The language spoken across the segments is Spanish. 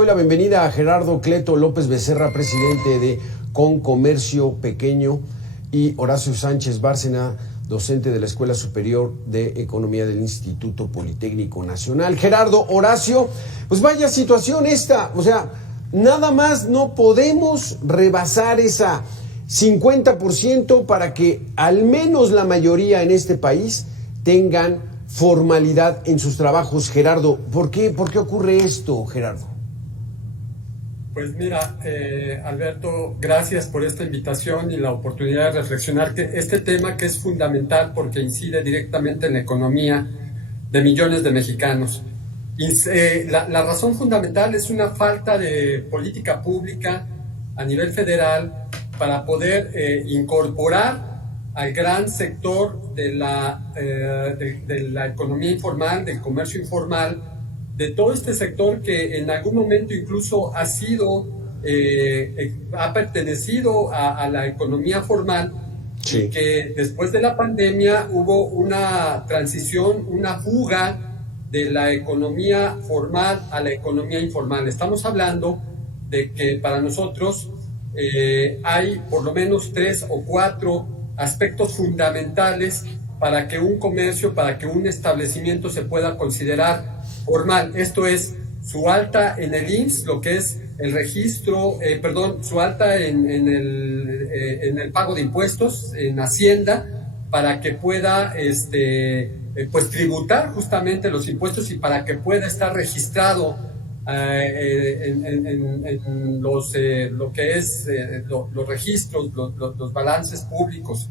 Doy la bienvenida a Gerardo Cleto López Becerra, presidente de Concomercio Pequeño, y Horacio Sánchez Bárcena, docente de la Escuela Superior de Economía del Instituto Politécnico Nacional. Gerardo, Horacio, pues vaya situación esta, o sea, nada más no podemos rebasar esa 50% para que al menos la mayoría en este país tengan formalidad en sus trabajos. Gerardo, ¿por qué ocurre esto, Gerardo? Pues mira, Alberto, gracias por esta invitación y la oportunidad de reflexionar que este tema que es fundamental porque incide directamente en la economía de millones de mexicanos. La razón fundamental es una falta de política pública a nivel federal para poder incorporar al gran sector de la economía informal, del comercio informal, de todo este sector que en algún momento incluso ha pertenecido a la economía formal, sí, y que después de la pandemia hubo una transición, una fuga de la economía formal a la economía informal. Estamos hablando de que para nosotros hay por lo menos 3 o 4 aspectos fundamentales para que un comercio, para que un establecimiento se pueda considerar formal. Esto es su alta en el IMSS, lo que es el registro, su alta en el pago de impuestos, en Hacienda, para que pueda pues tributar justamente los impuestos y para que pueda estar registrado en los registros, los balances públicos.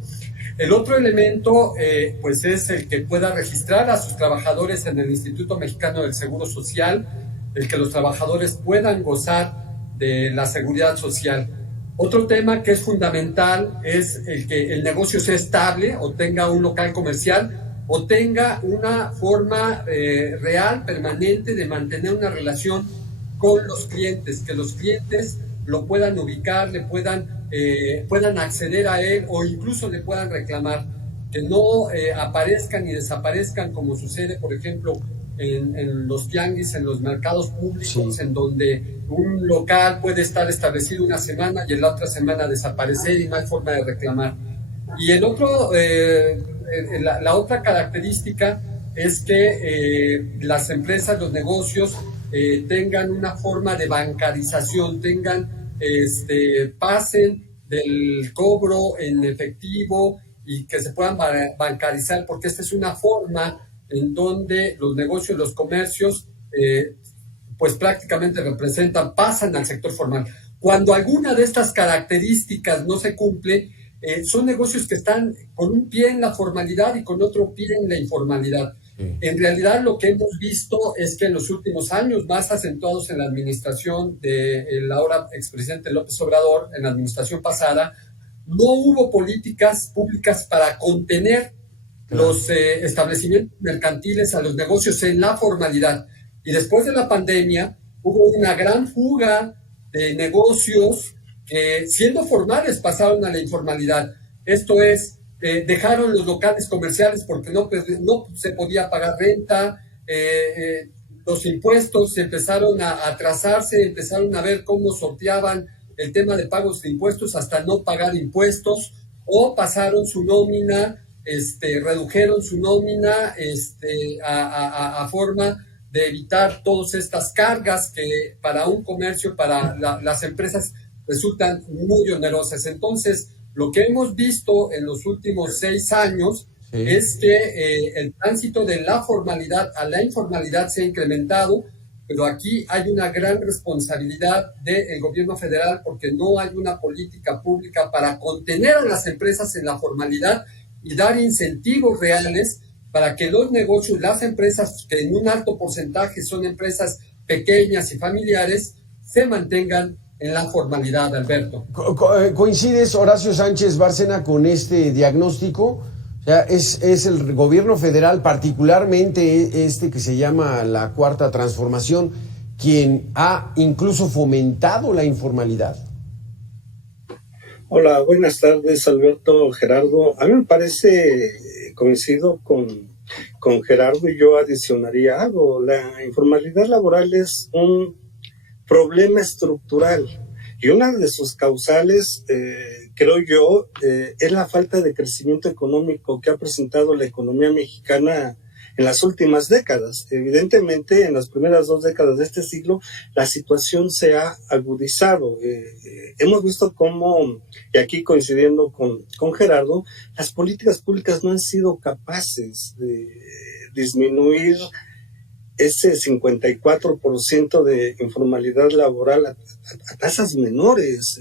El otro elemento, pues es el que pueda registrar a sus trabajadores en el Instituto Mexicano del Seguro Social, el que los trabajadores puedan gozar de la seguridad social. Otro tema que es fundamental es el que el negocio sea estable o tenga un local comercial o tenga una forma real, permanente de mantener una relación con los clientes, que los clientes lo puedan ubicar, puedan acceder a él o incluso le puedan reclamar, que no aparezcan y desaparezcan como sucede, por ejemplo, en los tianguis, en los mercados públicos, sí, en donde un local puede estar establecido una semana y en la otra semana desaparecer y no hay forma de reclamar. Y la otra característica es que las empresas, los negocios tengan una forma de bancarización, pasen del cobro en efectivo y que se puedan bancarizar, porque esta es una forma en donde los negocios, los comercios, pues prácticamente pasan al sector formal. Cuando alguna de estas características no se cumple, son negocios que están con un pie en la formalidad y con otro pie en la informalidad. En realidad lo que hemos visto es que en los últimos años, más acentuados en la administración del ahora expresidente López Obrador, en la administración pasada, no hubo políticas públicas para contener los establecimientos mercantiles a los negocios en la formalidad. Y después de la pandemia hubo una gran fuga de negocios que, siendo formales, pasaron a la informalidad. Esto es, dejaron los locales comerciales porque no se podía pagar renta, los impuestos empezaron a atrasarse, empezaron a ver cómo sorteaban el tema de pagos de impuestos hasta no pagar impuestos, o pasaron su nómina, redujeron su nómina a forma de evitar todas estas cargas que para un comercio, para las empresas, resultan muy onerosas. Entonces, lo que hemos visto en los últimos 6 años, sí, es que el tránsito de la formalidad a la informalidad se ha incrementado, pero aquí hay una gran responsabilidad del gobierno federal porque no hay una política pública para contener a las empresas en la formalidad y dar incentivos reales para que los negocios, las empresas que en un alto porcentaje son empresas pequeñas y familiares, se mantengan en la formalidad, Alberto. ¿Coincides, Horacio Sánchez Bárcena, con este diagnóstico? O sea, es el gobierno federal, particularmente que se llama la Cuarta Transformación, quien ha incluso fomentado la informalidad. Hola, buenas tardes, Alberto, Gerardo. A mí me parece, coincido con Gerardo, y yo adicionaría algo. La informalidad laboral es un problema estructural. Y una de sus causales, creo yo, es la falta de crecimiento económico que ha presentado la economía mexicana en las últimas décadas. Evidentemente, en las primeras 2 décadas de este siglo, la situación se ha agudizado. Hemos visto cómo, y aquí coincidiendo con Gerardo, las políticas públicas no han sido capaces de disminuir ese 54% de informalidad laboral a tasas menores,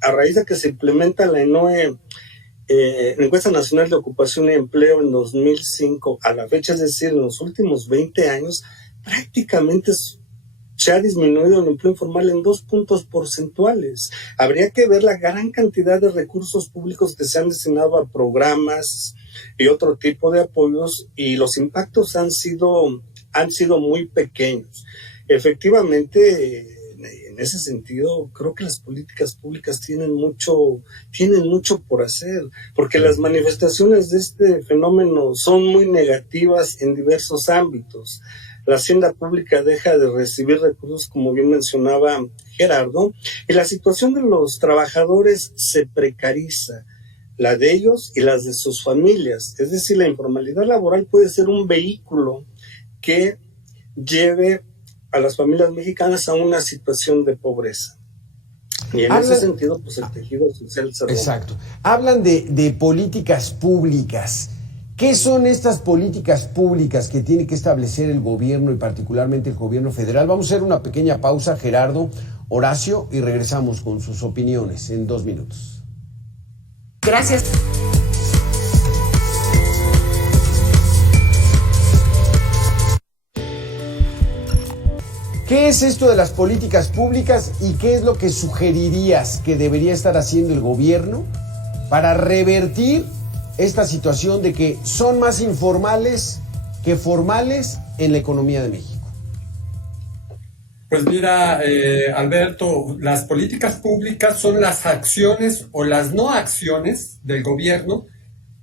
a raíz de que se implementa la ENOE, la Encuesta Nacional de Ocupación y Empleo en 2005 a la fecha, es decir, en los últimos 20 años, prácticamente se ha disminuido el empleo informal en 2 puntos porcentuales. Habría que ver la gran cantidad de recursos públicos que se han destinado a programas y otro tipo de apoyos, y los impactos han sido muy pequeños. Efectivamente, en ese sentido, creo que las políticas públicas tienen mucho por hacer, porque las manifestaciones de este fenómeno son muy negativas en diversos ámbitos. La hacienda pública deja de recibir recursos, como bien mencionaba Gerardo, y la situación de los trabajadores se precariza, la de ellos y las de sus familias. Es decir, la informalidad laboral puede ser un vehículo que lleve a las familias mexicanas a una situación de pobreza. Y en ese sentido, pues el tejido social se rompe. Exacto. Hablan de políticas públicas. ¿Qué son estas políticas públicas que tiene que establecer el gobierno y particularmente el gobierno federal? Vamos a hacer una pequeña pausa, Gerardo, Horacio, y regresamos con sus opiniones en 2 minutos. Gracias. ¿Qué es esto de las políticas públicas y qué es lo que sugerirías que debería estar haciendo el gobierno para revertir esta situación de que son más informales que formales en la economía de México? Pues mira, Alberto, las políticas públicas son las acciones o las no acciones del gobierno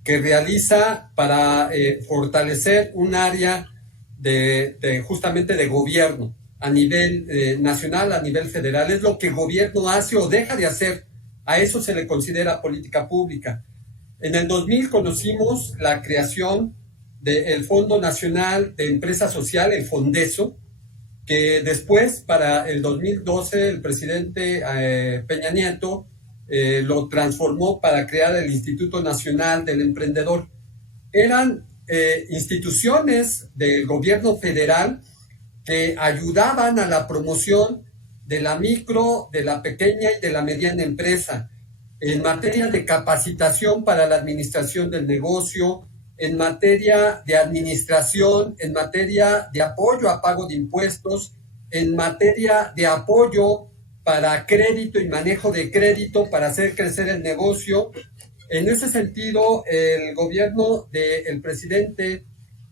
que realiza para fortalecer un área justamente de gobierno a nivel nacional, a nivel federal. Es lo que el gobierno hace o deja de hacer. A eso se le considera política pública. En el 2000 conocimos la creación del Fondo Nacional de Empresa Social, el FONDESO, que después, para el 2012, el presidente Peña Nieto lo transformó para crear el Instituto Nacional del Emprendedor. Eran instituciones del gobierno federal que ayudaban a la promoción de la micro, de la pequeña y de la mediana empresa, en materia de capacitación para la administración del negocio, en materia de administración, en materia de apoyo a pago de impuestos, en materia de apoyo para crédito y manejo de crédito para hacer crecer el negocio. En ese sentido, el gobierno del presidente,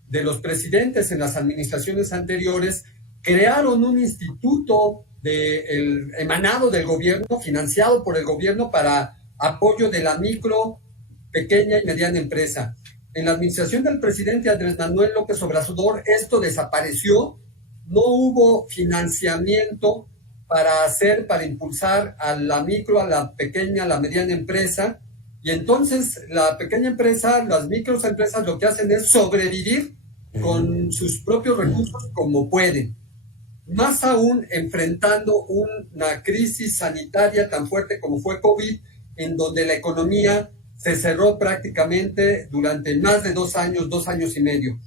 de los presidentes en las administraciones anteriores, crearon un instituto emanado del gobierno, financiado por el gobierno para apoyo de la micro, pequeña y mediana empresa. En la administración del presidente Andrés Manuel López Obrador, esto desapareció, no hubo financiamiento para impulsar a la micro, a la pequeña, a la mediana empresa, y entonces la pequeña empresa, las microempresas lo que hacen es sobrevivir con sus propios recursos como pueden. Más aún enfrentando una crisis sanitaria tan fuerte como fue COVID, en donde la economía se cerró prácticamente durante más de 2 años, 2 años y medio.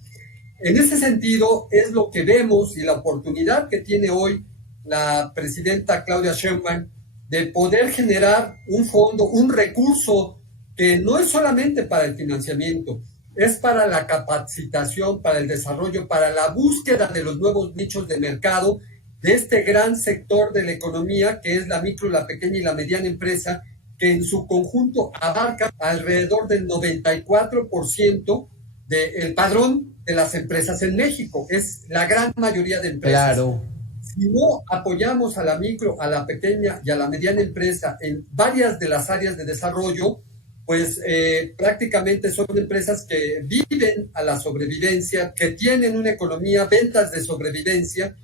En ese sentido, es lo que vemos y la oportunidad que tiene hoy la presidenta Claudia Sheinbaum de poder generar un fondo, un recurso que no es solamente para el financiamiento, es para la capacitación, para el desarrollo, para la búsqueda de los nuevos nichos de mercado de este gran sector de la economía que es la micro, la pequeña y la mediana empresa, que en su conjunto abarca alrededor del 94% del padrón de las empresas en México. Es la gran mayoría de empresas. Claro. Si no apoyamos a la micro, a la pequeña y a la mediana empresa en varias de las áreas de desarrollo, pues prácticamente son empresas que viven a la sobrevivencia, que tienen una economía, ventas de sobrevivencia,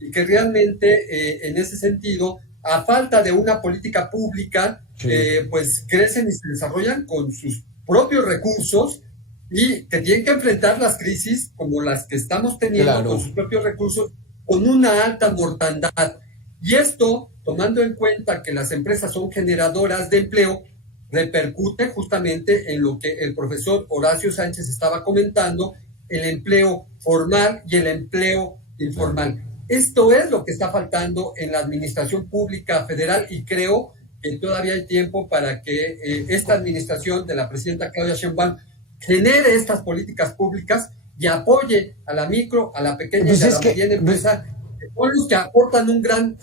y que realmente en ese sentido, a falta de una política pública, pues crecen y se desarrollan con sus propios recursos y que tienen que enfrentar las crisis como las que estamos teniendo con sus propios recursos, con una alta mortandad. Y esto, tomando en cuenta que las empresas son generadoras de empleo, repercute justamente en lo que el profesor Horacio Sánchez estaba comentando, el empleo formal y el empleo informal. Esto es lo que está faltando en la administración pública federal y creo que todavía hay tiempo para que esta administración de la presidenta Claudia Sheinbaum genere estas políticas públicas y apoye a la micro, a la pequeña y a la mediana empresa, son los que aportan un gran...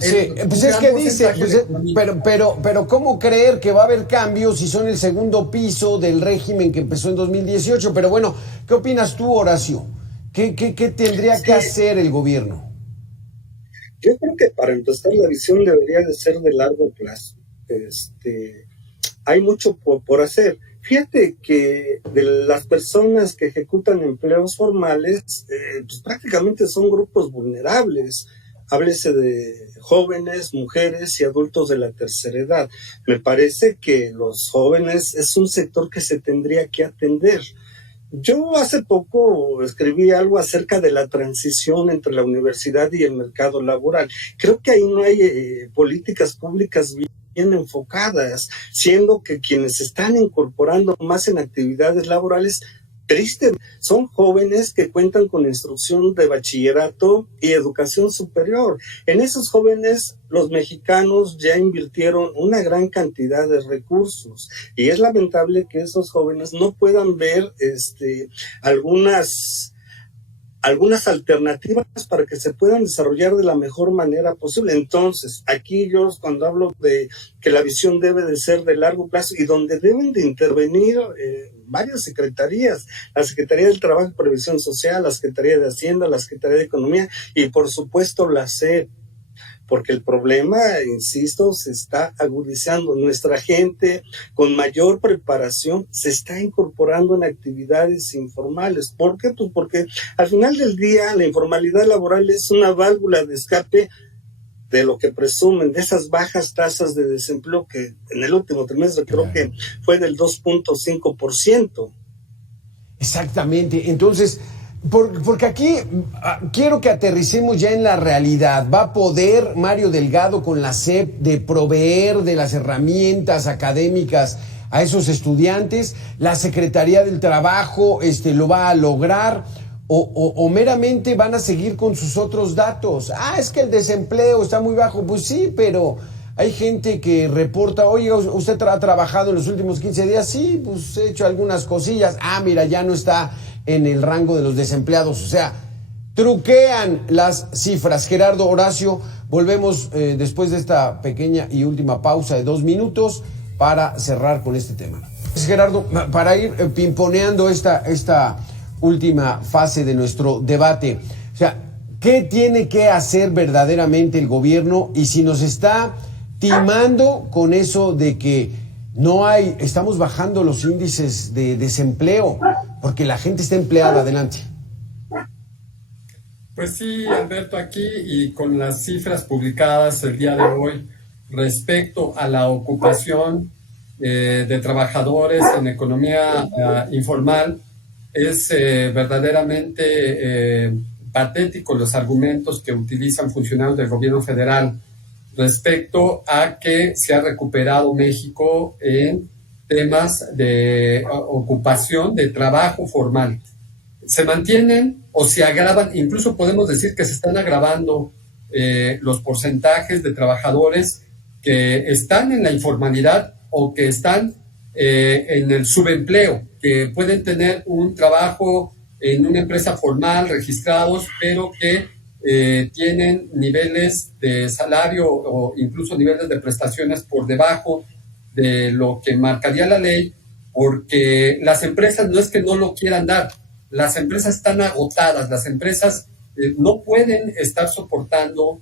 pero ¿cómo creer que va a haber cambios si son el segundo piso del régimen que empezó en 2018? Pero bueno, ¿qué opinas tú, Horacio? ¿Qué tendría que hacer el gobierno? Yo creo que para empezar la visión debería de ser de largo plazo. Hay mucho por hacer. Fíjate que de las personas que ejecutan empleos formales, pues prácticamente son grupos vulnerables. Háblese de jóvenes, mujeres y adultos de la tercera edad. Me parece que los jóvenes es un sector que se tendría que atender. Yo hace poco escribí algo acerca de la transición entre la universidad y el mercado laboral. Creo que ahí no hay políticas públicas bien enfocadas, siendo que quienes se están incorporando más en actividades laborales, triste, son jóvenes que cuentan con instrucción de bachillerato y educación superior. En esos jóvenes, los mexicanos ya invirtieron una gran cantidad de recursos y es lamentable que esos jóvenes no puedan ver algunas alternativas para que se puedan desarrollar de la mejor manera posible. Entonces, aquí yo cuando hablo de que la visión debe de ser de largo plazo y donde deben de intervenir varias secretarías, la Secretaría del Trabajo y Previsión Social, la Secretaría de Hacienda, la Secretaría de Economía y por supuesto la SEP, porque el problema, insisto, se está agudizando. Nuestra gente con mayor preparación se está incorporando en actividades informales. ¿Por qué? Pues porque al final del día la informalidad laboral es una válvula de escape de lo que presumen, de esas bajas tasas de desempleo que en el último trimestre creo que fue del 2.5%. Exactamente. Entonces, porque aquí quiero que aterricemos ya en la realidad. ¿Va a poder Mario Delgado con la SEP de proveer de las herramientas académicas a esos estudiantes? ¿La Secretaría del Trabajo lo va a lograr? ¿O meramente van a seguir con sus otros datos? Es que el desempleo está muy bajo. Pues sí, pero hay gente que reporta, oye, ¿usted ha trabajado en los últimos 15 días? Sí, pues he hecho algunas cosillas. Mira, ya no está en el rango de los desempleados. O sea, truquean las cifras. Gerardo, Horacio, volvemos después de esta pequeña y última pausa de 2 minutos para cerrar con este tema. Gerardo, para ir pimponeando esta última fase de nuestro debate, o sea, ¿qué tiene que hacer verdaderamente el gobierno? Y si nos está timando con eso de que estamos bajando los índices de desempleo, porque la gente está empleada. Adelante. Pues sí, Alberto, aquí y con las cifras publicadas el día de hoy respecto a la ocupación de trabajadores en economía informal, es verdaderamente patético los argumentos que utilizan funcionarios del gobierno federal respecto a que se ha recuperado México en temas de ocupación, de trabajo formal. Se mantienen o se agravan, incluso podemos decir que se están agravando los porcentajes de trabajadores que están en la informalidad o que están en el subempleo, que pueden tener un trabajo en una empresa formal, registrados, pero que tienen niveles de salario o incluso niveles de prestaciones por debajo de lo que marcaría la ley, porque las empresas no es que no lo quieran dar, las empresas están agotadas, las empresas no pueden estar soportando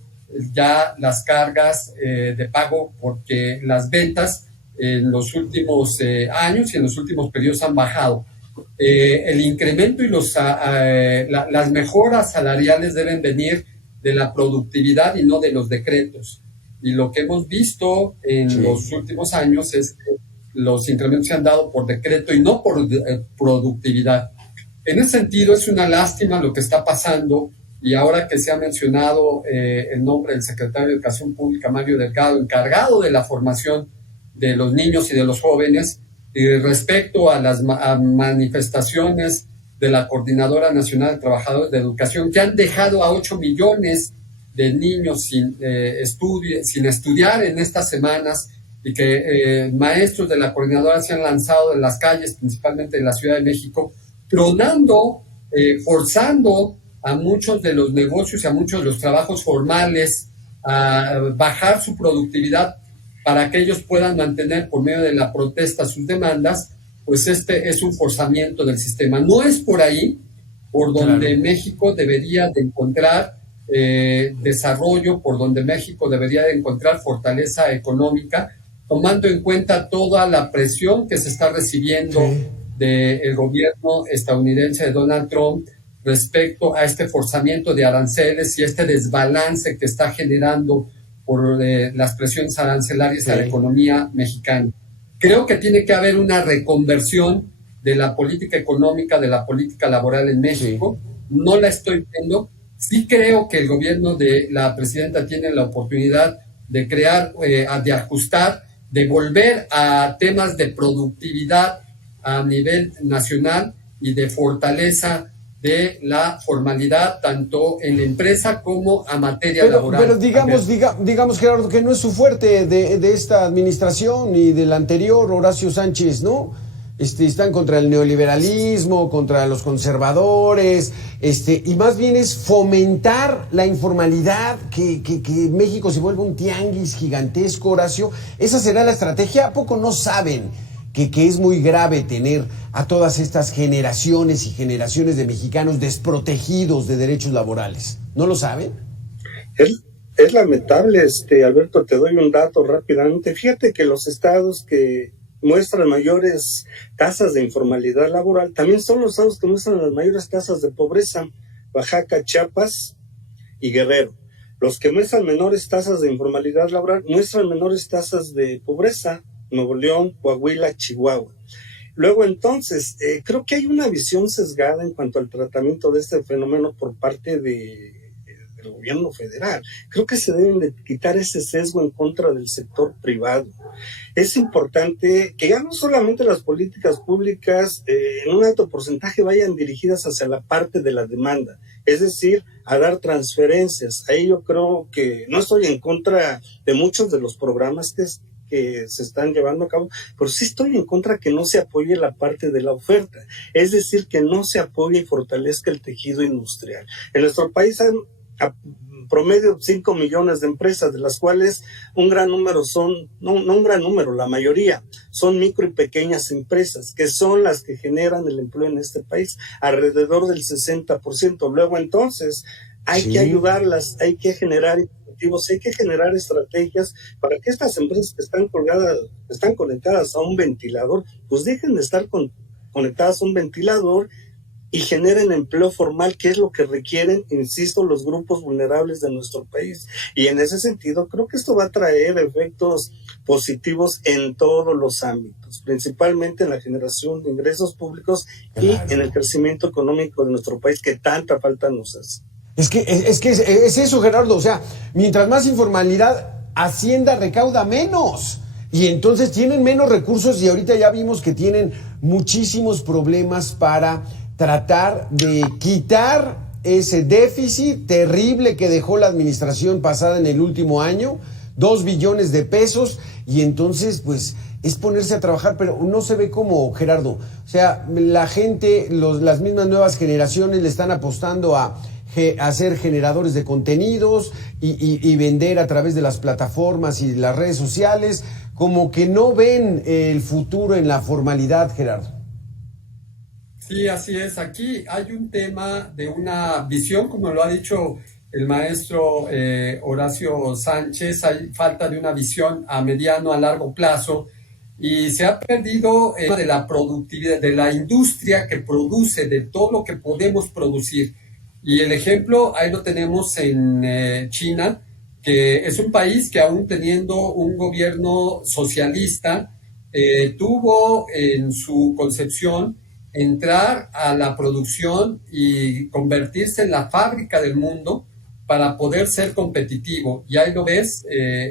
ya las cargas de pago porque las ventas en los últimos años y en los últimos periodos han bajado. El incremento y las mejoras salariales deben venir de la productividad y no de los decretos. Y lo que hemos visto en los últimos años es que los incrementos se han dado por decreto y no por productividad. En ese sentido, es una lástima lo que está pasando, y ahora que se ha mencionado el nombre del secretario de Educación Pública, Mario Delgado, encargado de la formación de los niños y de los jóvenes, respecto a las manifestaciones de la Coordinadora Nacional de Trabajadores de Educación, que han dejado a 8 millones de niños sin estudiar en estas semanas, y que maestros de la coordinadora se han lanzado en las calles, principalmente en la Ciudad de México, tronando, forzando a muchos de los negocios y a muchos de los trabajos formales a bajar su productividad para que ellos puedan mantener por medio de la protesta sus demandas. Pues este es un forzamiento del sistema. No es por ahí por donde México debería de encontrar desarrollo, por donde México debería de encontrar fortaleza económica, tomando en cuenta toda la presión que se está recibiendo del gobierno estadounidense de Donald Trump respecto a este forzamiento de aranceles y este desbalance que está generando por las presiones arancelarias a la economía mexicana. Creo que tiene que haber una reconversión de la política económica, de la política laboral en México. No la estoy viendo. Sí creo que el gobierno de la presidenta tiene la oportunidad de crear, de ajustar, de volver a temas de productividad a nivel nacional y de fortaleza de la formalidad, tanto en la empresa como a materia laboral. Pero digamos, Gerardo, que no es su fuerte de esta administración ni del anterior, Horacio Sánchez, ¿no? Están contra el neoliberalismo, contra los conservadores, y más bien es fomentar la informalidad, que México se vuelva un tianguis gigantesco, Horacio. ¿Esa será la estrategia? ¿A poco no saben que es muy grave tener a todas estas generaciones y generaciones de mexicanos desprotegidos de derechos laborales? ¿No lo saben? Es lamentable, Alberto, te doy un dato rápidamente. Fíjate que los estados que muestran mayores tasas de informalidad laboral también son los estados que muestran las mayores tasas de pobreza: Oaxaca, Chiapas y Guerrero. Los que muestran menores tasas de informalidad laboral muestran menores tasas de pobreza: Nuevo León, Coahuila, Chihuahua. Luego, entonces, creo que hay una visión sesgada en cuanto al tratamiento de este fenómeno por parte del gobierno federal. Creo que se deben de quitar ese sesgo en contra del sector privado. Es importante que ya no solamente las políticas públicas en un alto porcentaje vayan dirigidas hacia la parte de la demanda, es decir, a dar transferencias. Ahí yo creo que no estoy en contra de muchos de los programas que se están llevando a cabo, pero sí estoy en contra que no se apoye la parte de la oferta, es decir, que no se apoye y fortalezca el tejido industrial. En nuestro país hay a promedio 5 millones de empresas, de las cuales un gran número la mayoría son micro y pequeñas empresas, que son las que generan el empleo en este país, alrededor del 60%. Luego, entonces, hay que ayudarlas, hay que generar incentivos, hay que generar estrategias para que estas empresas que están conectadas a un ventilador, pues dejen de estar conectadas a un ventilador y generen empleo formal, que es lo que requieren, insisto, los grupos vulnerables de nuestro país. Y en ese sentido, creo que esto va a traer efectos positivos en todos los ámbitos, principalmente en la generación de ingresos públicos y en el crecimiento económico de nuestro país, que tanta falta nos hace. Es eso, Gerardo. O sea, mientras más informalidad, Hacienda recauda menos. Y entonces tienen menos recursos, y ahorita ya vimos que tienen muchísimos problemas para tratar de quitar ese déficit terrible que dejó la administración pasada en el último año, 2 billones de pesos, y entonces pues es ponerse a trabajar, pero no se ve cómo, Gerardo. O sea, la gente, las mismas nuevas generaciones le están apostando a ser generadores de contenidos y vender a través de las plataformas y las redes sociales, como que no ven el futuro en la formalidad, Gerardo. Sí, así es. Aquí hay un tema de una visión, como lo ha dicho el maestro Horacio Sánchez. Hay falta de una visión a mediano, a largo plazo, y se ha perdido de la productividad, de la industria que produce, de todo lo que podemos producir. Y el ejemplo ahí lo tenemos en China, que es un país que aún teniendo un gobierno socialista, tuvo en su concepción entrar a la producción y convertirse en la fábrica del mundo para poder ser competitivo. Y ahí lo ves,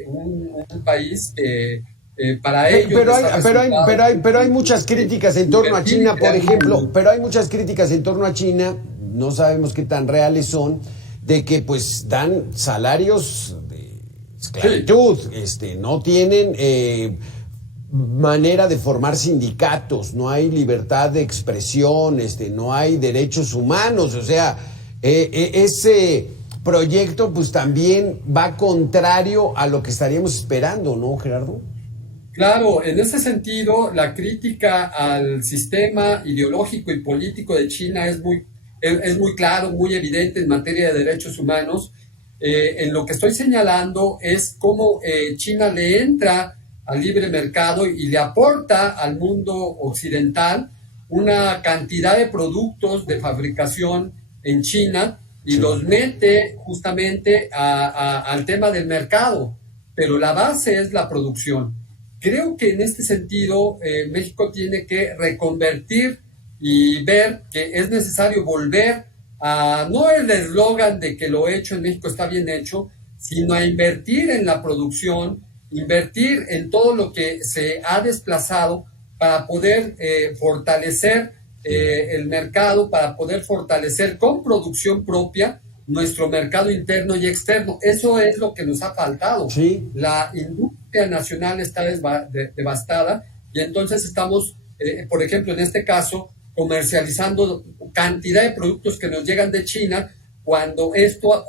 un país que para ellos... Pero hay muchas críticas en torno a China, por ejemplo, pero hay muchas críticas en torno a China, no sabemos qué tan reales son, de que pues dan salarios de esclavitud, no tienen manera de formar sindicatos, no hay libertad de expresión, no hay derechos humanos, o sea, ese proyecto pues también va contrario a lo que estaríamos esperando, ¿no, Gerardo? Claro, en ese sentido, la crítica al sistema ideológico y político de China es muy claro, muy evidente en materia de derechos humanos. En lo que estoy señalando es cómo China le entra al libre mercado y le aporta al mundo occidental una cantidad de productos de fabricación en China y los mete justamente al tema del mercado, pero la base es la producción. Creo que en este sentido México tiene que reconvertir y ver que es necesario volver a, no el eslogan de que lo hecho en México está bien hecho, sino a invertir en la producción, invertir en todo lo que se ha desplazado para poder fortalecer el mercado, para poder fortalecer con producción propia nuestro mercado interno y externo. Eso es lo que nos ha faltado. Sí. La industria nacional está devastada y entonces estamos, por ejemplo, en este caso, comercializando cantidad de productos que nos llegan de China, cuando esto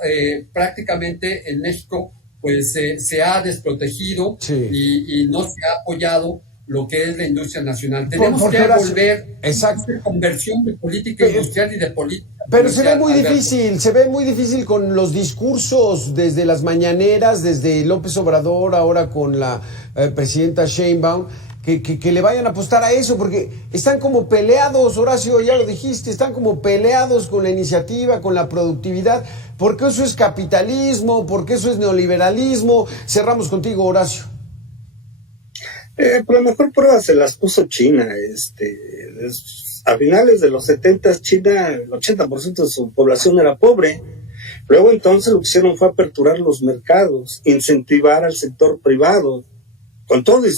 prácticamente en México pues se ha desprotegido, sí, y no se ha apoyado lo que es la industria nacional. Tenemos que volver a esa conversión de política industrial y de política. Pero se ve muy difícil con los discursos desde las mañaneras, desde López Obrador, ahora con la presidenta Sheinbaum, que le vayan a apostar a eso, porque están como peleados, Horacio, ya lo dijiste, están como peleados con la iniciativa, con la productividad, porque eso es capitalismo, porque eso es neoliberalismo. Cerramos contigo, Horacio. Por la mejor prueba se las puso China. A finales de los 70, China, el 80% de su población era pobre. Luego entonces lo que hicieron fue aperturar los mercados, incentivar al sector privado, con todo y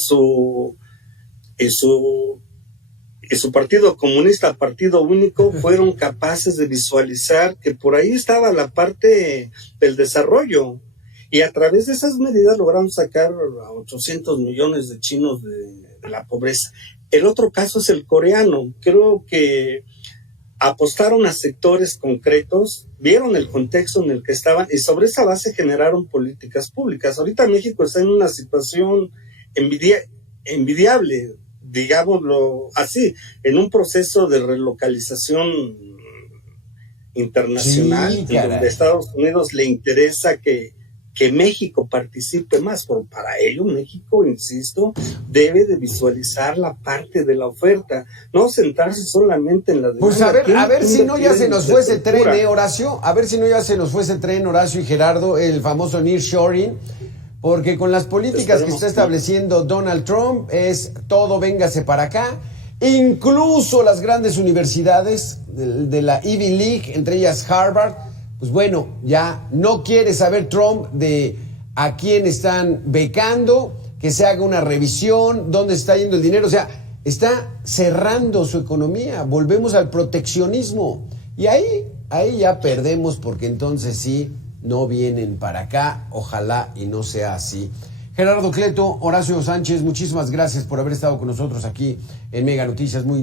su partido comunista, partido único, fueron capaces de visualizar que por ahí estaba la parte del desarrollo. Y a través de esas medidas lograron sacar a 800 millones de chinos de la pobreza. El otro caso es el coreano. Creo que apostaron a sectores concretos, vieron el contexto en el que estaban y sobre esa base generaron políticas públicas. Ahorita México está en una situación envidiable, digámoslo así, en un proceso de relocalización internacional, sí, donde a Estados Unidos le interesa que México participe más, pero para ello México, insisto, debe de visualizar la parte de la oferta, no centrarse solamente en la demanda. Pues a ver si no ya se nos fue ese tren, Horacio, a ver si no ya se nos fue ese tren, Horacio y Gerardo, el famoso nearshoring, porque con las políticas que está estableciendo Donald Trump es todo véngase para acá, incluso las grandes universidades de la Ivy League, entre ellas Harvard. Pues bueno, ya no quiere saber Trump de a quién están becando, que se haga una revisión, dónde está yendo el dinero. O sea, está cerrando su economía, volvemos al proteccionismo. Y ahí ya perdemos, porque entonces sí, no vienen para acá, ojalá y no sea así. Gerardo Cleto, Horacio Sánchez, muchísimas gracias por haber estado con nosotros aquí en Mega Noticias. Muy